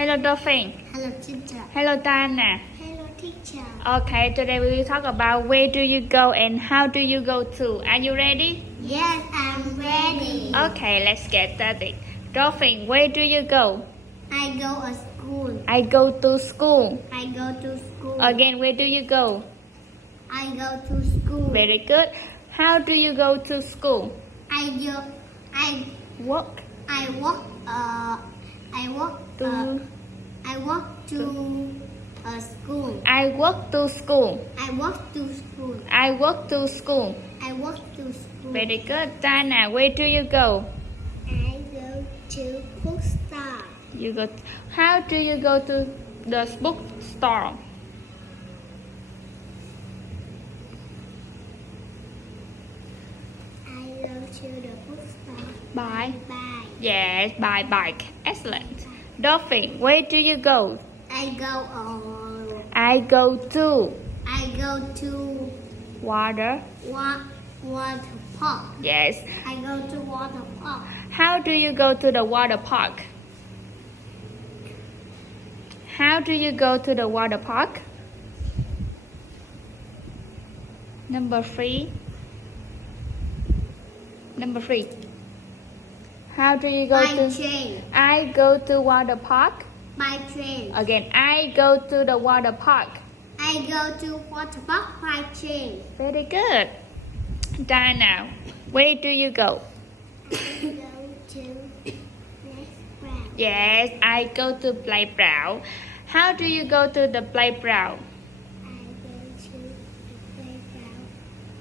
Hello Dolphin. Hello teacher. Hello Diana. Hello teacher. Okay, today we will talk about where do you go and how do you go to. Are you ready? Yes, I'm ready. Okay, let's get started. Dolphin, where do you go? I go to school. I go to school. I go to school. Again, where do you go? I go to school. Very good. How do you go to school? I Walk walk to school. I walk to school. I walk to school. I walk to school. I walk to school. Very good. Diana, where do you go? I go to bookstore. You go. How do you go to the bookstore? I go to the bookstore. By Bye. yes, by bike. Excellent. Dolphin, where do you go? I go I go to water. water park. Yes. I go to water park. How do you go to the water park? How do you go to the water park? Number three. How do you go By to? train. I go to water park. By train. Again, I go to the water park. I go to water park by train. Very good. Diana, where do you go? I go to playground. Yes, I go to playground. How do you go to the playground? I go to the playground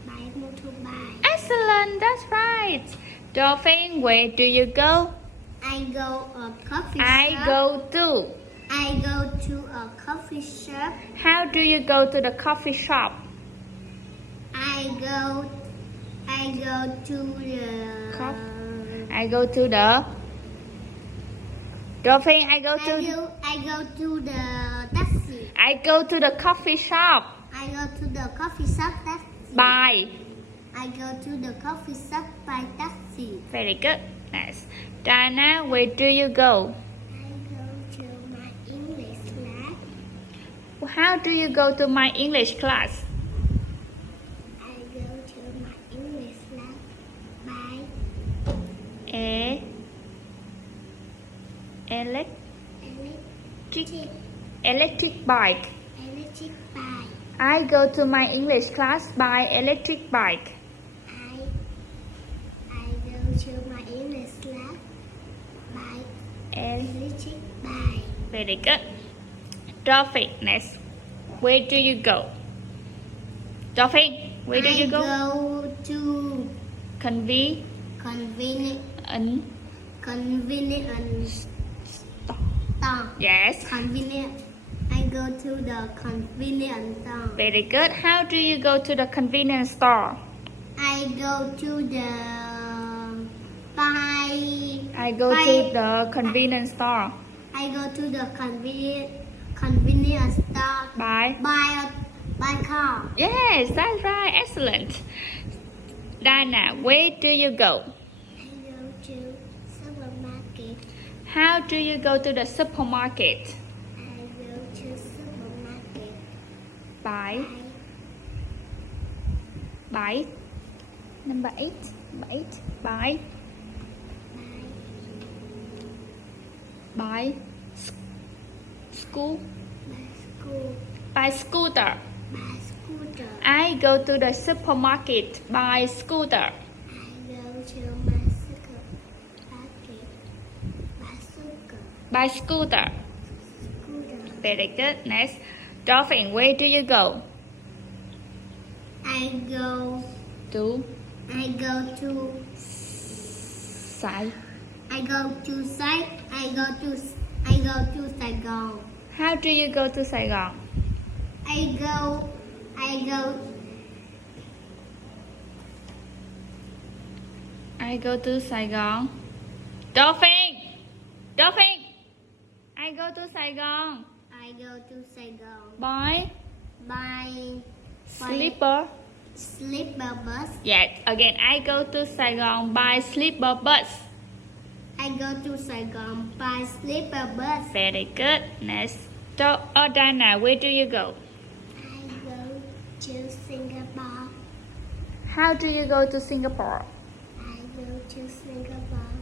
by motorbike. Excellent, that's right. Dolphin, where do you go? I go a coffee I shop. go to. I go to a coffee shop. How do you go to the coffee shop? I go to the I go to the. Dolphin, I go to. I go to the taxi. I go to the coffee shop. I go to the coffee shop taxi. By. I go to the coffee shop by taxi. Very good. Nice. Diana, where do you go? I go to my English class. How do you go to my English class? I go to my English class by electric bike. electric bike. I go to my English class by electric bike. I go to my English class by electric bike. Very good. Dolphin, next. Where do you go? Dolphin, where do you go? I go to Convenience convenient store. Yes. Convenient. I go to the convenience store. Very good. How do you go to the convenience store? I go to the I go to the convenience store. I go to the convenience store. By By car. yes, that's right. Excellent. Diana, where do you go? I go to supermarket. How do you go to the supermarket? I go to supermarket. By number 8. By school. By scooter. By scooter. I go to the supermarket by scooter. I go to my supermarket. By scooter. Scooter. Very good. Next. Dolphin, where do you go? I go To site. I go to Saigon. How do you go to Saigon? I go I go to Saigon. Dolphin! I go to Saigon. By by sleeper. sleeper bus. Yes, again, I go to Saigon by sleeper bus. I go to Saigon by sleeper bus. Very good. Next. Diana, where do you go? I go to Singapore. How do you go to Singapore? I go to Singapore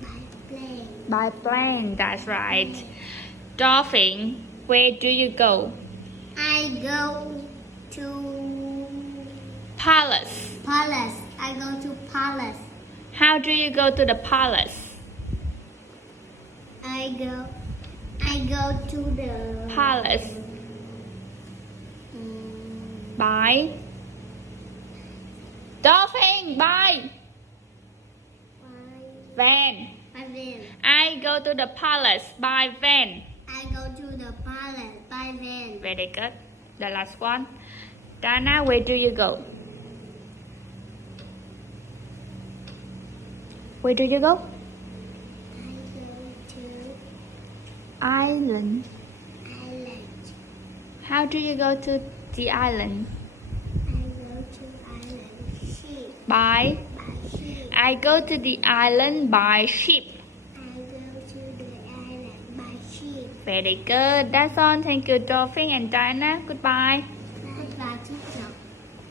by plane. By plane, that's right. Dolphin, where do you go? I go to Palace. Palace. I go to Palace. How do you go to the palace? I go to the Palace. By Dolphin, by van. by van. I go to the palace by van. I go to the palace by van. Very good. The last one. Dana, where do you go? Where do you go? I go to Island. island. How do you go to the island? I go to island ship By by ship. I go to the island by ship. I go to the island by ship. Very good. That's all. Thank you, Dolphin and Diana. Goodbye.